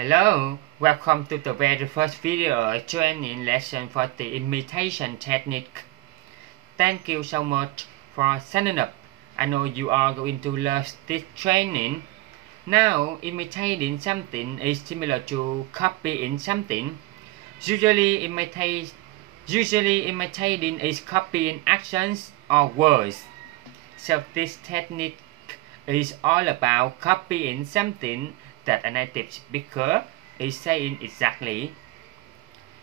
Hello, welcome to the very first video training lesson for the imitation technique. Thank you so much for signing up. I know you are going to love this training. Now, imitating something is similar to copying something. Usually imitating is copying actions or words. So this technique is all about copying something that a native speaker is saying exactly.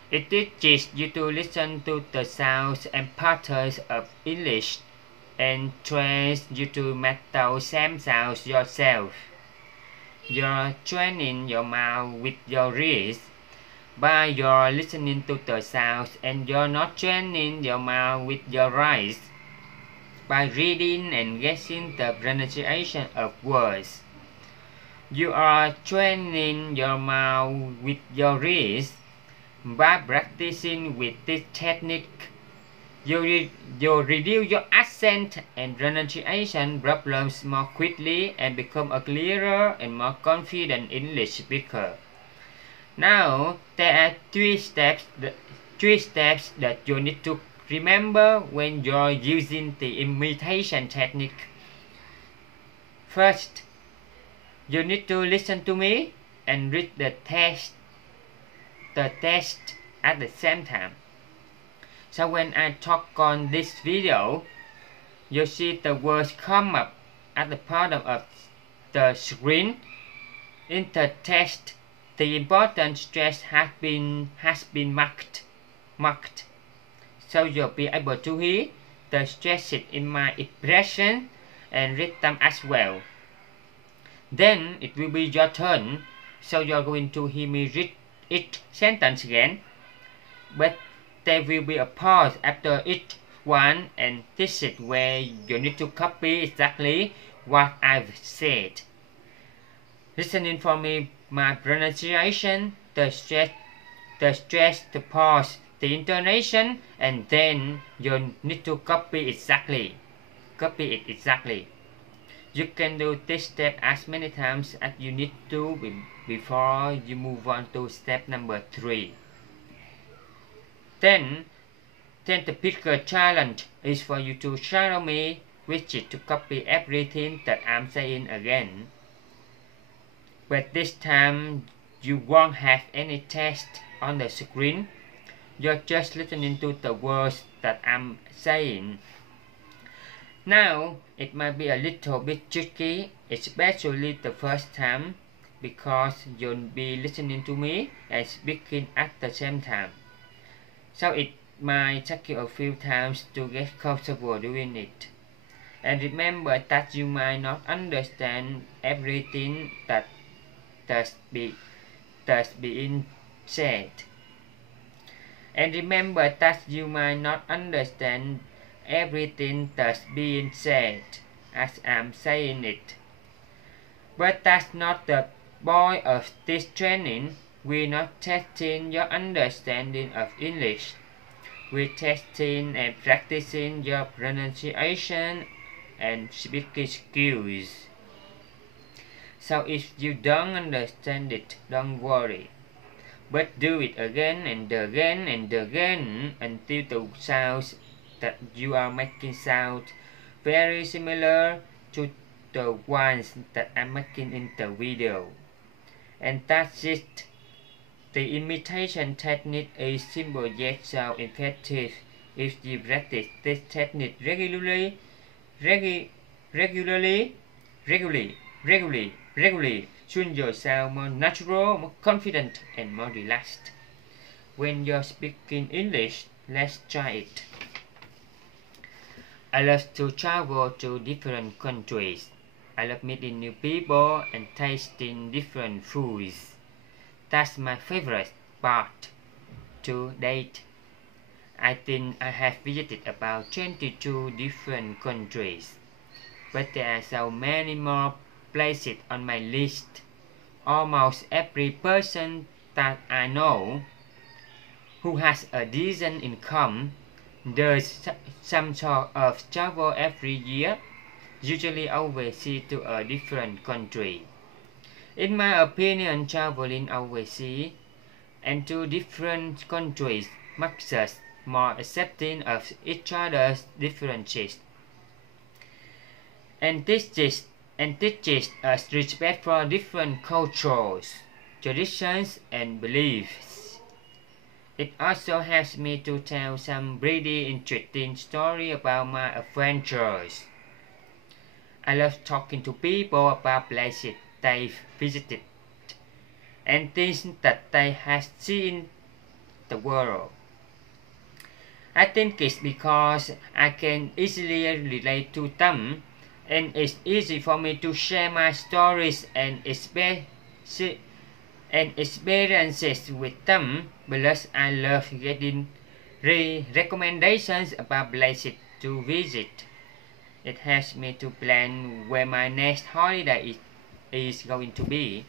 It teaches you to listen to the sounds and patterns of English and trains you to make those same sounds yourself. You're training your mouth with your ears by your listening to the sounds, and you're not training your mouth with your eyes by reading and guessing the pronunciation of words. You are training your mouth with your ears. By practicing with this technique, you reduce your accent and pronunciation problems more quickly and become a clearer and more confident English speaker. Now, there are three steps that you need to remember when you're using the imitation technique. First, you need to listen to me and read the text at the same time. So when I talk on this video, you see the words come up at the bottom of the screen. In the text, the important stress has been marked. So you'll be able to hear the stresses in my expression and read them as well. Then it will be your turn, so you're going to hear me read each sentence again, but there will be a pause after each one, and this is where you need to copy exactly what I've said. Listening for me, my pronunciation, the stress, the pause, the intonation, and then you need to copy it exactly. You can do this step as many times as you need to before you move on to step number 3. Then the bigger challenge is for you to shadow me, which is to copy everything that I'm saying again. But this time you won't have any text on the screen. You're just listening to the words that I'm saying. Now, it might be a little bit tricky, especially the first time, because you'll be listening to me and speaking at the same time. So it might take you a few times to get comfortable doing it. And remember that you might not understand everything that's being said. And remember that you might not understand everything that's being said as I'm saying it. But that's not the point of this training. We're not testing your understanding of English. We're testing and practicing your pronunciation and speaking skills. So if you don't understand it, don't worry. But do it again and again and again until the sounds that you are making sound very similar to the ones that I'm making in the video. And that's it. The imitation technique is simple yet so effective. If you practice this technique regularly, soon you'll sound more natural, more confident, and more relaxed. When you're speaking English, let's try it. I love to travel to different countries. I love meeting new people and tasting different foods. That's my favorite part to date. I think I have visited about 22 different countries, but there are so many more places on my list. Almost every person that I know who has a decent income does some sort of travel every year, usually overseas to a different country. In my opinion, traveling overseas and to different countries makes us more accepting of each other's differences and teaches us respect for different cultures, traditions, and beliefs. It also helps me to tell some really interesting stories about my adventures. I love talking to people about places they've visited and things that they have seen in the world. I think it's because I can easily relate to them, and it's easy for me to share my stories and experiences with them, plus I love getting recommendations about places to visit. It helps me to plan where my next holiday is going to be.